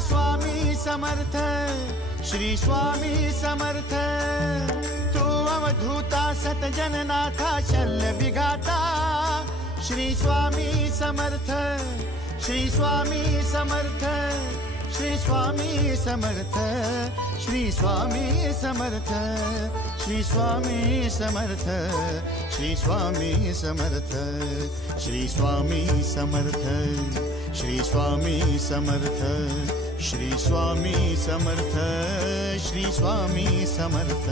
स्वामी समर्थ, श्री स्वामी समर्थ। तू अवधूता सतजननाथा शल्य विघाता, श्री स्वामी समर्थ, श्री स्वामी समर्थ, श्री स्वामी समर्थ, श्री स्वामी समर्थ, श्री स्वामी समर्थ, श्री स्वामी समर्थ, श्री स्वामी समर्थ, श्री स्वामी समर्थ, श्री स्वामी समर्थ, श्री स्वामी समर्थ,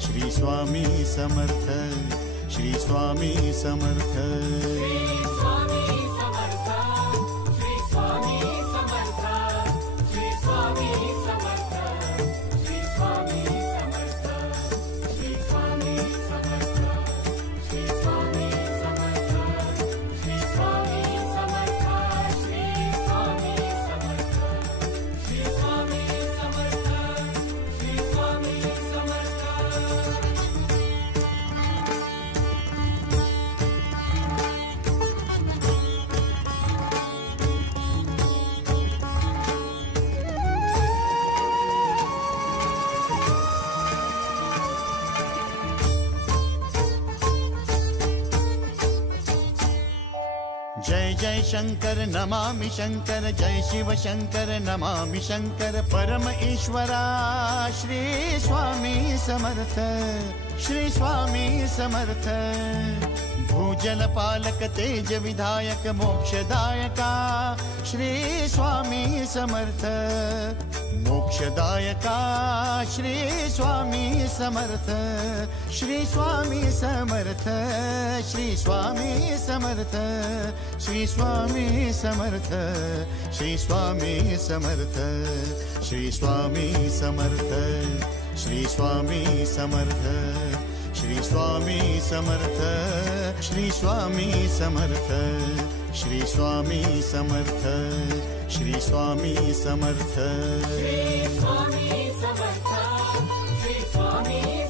श्री स्वामी समर्थ, श्री स्वामी समर्थ। जय जय शंकर नमामि शंकर, जय शिव शंकर नमामि शंकर। परम ईश्वरा श्री स्वामी समर्थ, श्री स्वामी समर्थ। भूजल पालक तेज विधायक मोक्षदायका, श्री स्वामी समर्थ। मोक्षदायका श्री स्वामी समर्थ, श्री स्वामी समर्थ, श्री स्वामी समर्थ, श्री स्वामी समर्थ, श्री स्वामी समर्थ, श्री स्वामी समर्थ, श्री स्वामी समर्थ, श्री स्वामी समर्थ, श्री स्वामी समर्थ, श्री स्वामी समर्थ, श्री स्वामी समर्थ, श्री स्वामी समर्थ, श्री स्वामी